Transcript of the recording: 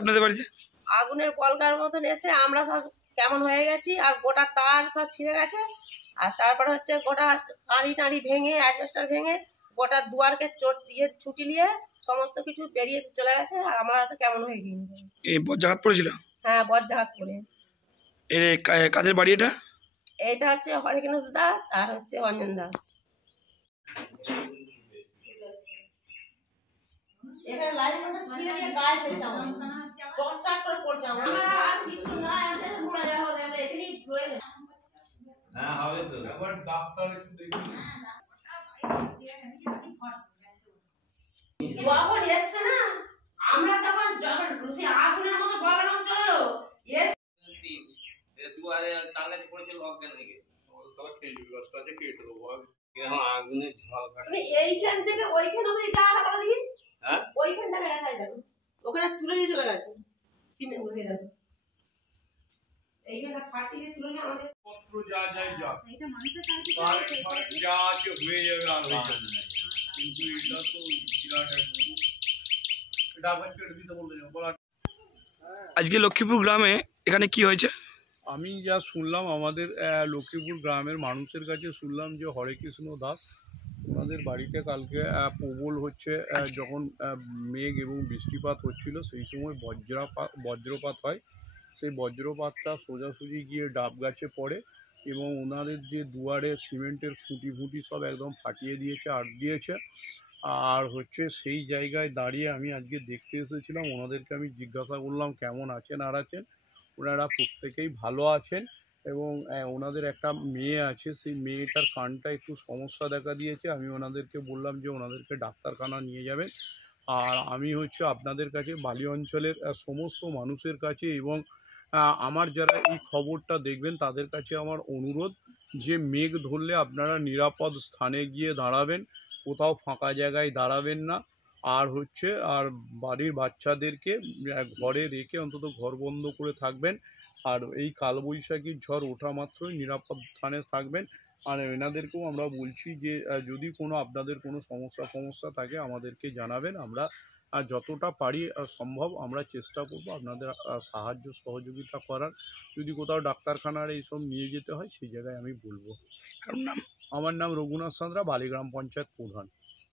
আপনাদের বাড়িতে আগুনের কলকার মতন এসে আমরা সব কেমন হয়ে গেছি, আর গোটা তার সব ছিঁড়ে গেছে। আর তারপরে হচ্ছে গোটা আড়ি টাড়ি ভেঙে, অ্যাডভেস্টার ভেঙে গোটা দুয়ারকে ছুটি নিয়ে সমস্ত কিছু বেরিয়ে চলে গেছে। আর আমার আসে কেমন হয়ে গিয়েছে। এই বজ্রাঘাত পড়েছিল? হ্যাঁ, বজ্রাঘাত করে। কাদের বাড়ি এটা? এটা হচ্ছে হরেকৃষ্ণ দাস আর হচ্ছে অঞ্জন দাস। এখানে লাইন মতো ছিঁড়ে দিয়ে গায়ে ফেলছে আমার, চটচট করে পড়ছে আমার। আর কিছু না, এমনি ঘোরা যাওয়া হবে, আমরা এখানেই রয়ে গেলাম। হ্যাঁ হবে তো, একবার ডাক্তার একটু দেখি। যখন এসছে না, আমরা তখন সেই আগুনের মতো গলানো চললো দুয়ারে টাঙ্গাতে পড়েছিল অজ্ঞান থেকে। সবাই খেয়ে দিবি, গাছটাকে কেটে দেবো। এরকম আগুনের ঝাল তুমি এইখান থেকে ওইখানে ওই জায়গাটা বলো দেখি। হ্যাঁ ওইখানটা গেছে, দেখো ওখানে তুলে দিয়ে চলে গেছে সিমেন্ট গুলো। দেখো এইখানটা ফাটিয়ে তুলে নিয়ে আমাদের পত্র যা যায় যা, এটা মানুষের কাছে কারেন্ট যা আছে হয়ে যাবে, আর হয়ে যাবে না। কিন্তু এটা তো বিরাট এটা আবার কেটে দিতে বলতে বলা। আজকে লক্ষ্মীপুর গ্রামে এখানে কি হয়েছে? আমি যা শুনলাম আমাদের লক্ষ্মীপুর গ্রামের মানুষের কাছে শুনলাম যে হরেকৃষ্ণ দাস ওনাদের বাড়িতে কালকে প্রবল হচ্ছে যখন মেঘ এবং বৃষ্টিপাত হচ্ছিল সেই সময় বজ্রপাত হয়। সেই বজ্রপাতটা সোজাসুজি গিয়ে ডাব গাছে পড়ে এবং ওনাদের যে দুয়ারে সিমেন্টের খুঁটি সব একদম ফাটিয়ে দিয়েছে, আট দিয়েছে। আর হচ্ছে সেই জায়গায় দাঁড়িয়ে আমি আজকে দেখতে এসেছিলাম, ওনাদেরকে আমি জিজ্ঞাসা করলাম কেমন আছেন আর আছেন। ওনারা প্রত্যেকেই ভালো আছেন এবং ওনাদের একটা মেয়ে আছে, সেই মেয়েটার কানটা একটু সমস্যা দেখা দিয়েছে। আমি ওনাদেরকে বললাম যে ওনাদেরকে ডাক্তারখানা নিয়ে যাবেন। আর আমি হচ্ছে আপনাদের কাছে বালি অঞ্চলের সমস্ত মানুষের কাছে এবং আমার যারা এই খবরটা দেখবেন তাদের কাছে আমার অনুরোধ যে মেঘ ধরলে আপনারা নিরাপদ স্থানে গিয়ে দাঁড়াবেন, কোথাও ফাঁকা জায়গায় দাঁড়াবেন না। আর হচ্ছে আর বাড়ির বাচ্চাদেরকে ঘরে রেখে অন্তত ঘর বন্ধ করে থাকবেন। আর এই কালবৈশাখীর ঝড় ওঠা মাত্রই নিরাপদ স্থানে থাকবেন। আর এনাদেরকেও আমরা বলছি যে যদি কোনো আপনাদের কোনো সমস্যা থাকে আমাদেরকে জানাবেন, আমরা যতটা পারি সম্ভব আমরা চেষ্টা করব আপনাদের সাহায্য সহযোগিতা করার। যদি কোথাও ডাক্তারখানার এইসব নিয়ে যেতে হয় সেই জায়গায় আমি বলবো। আপনার নাম? আমার নাম রঘুনাথ সাঁতরা, বালিগ্রাম পঞ্চায়েত প্রধান।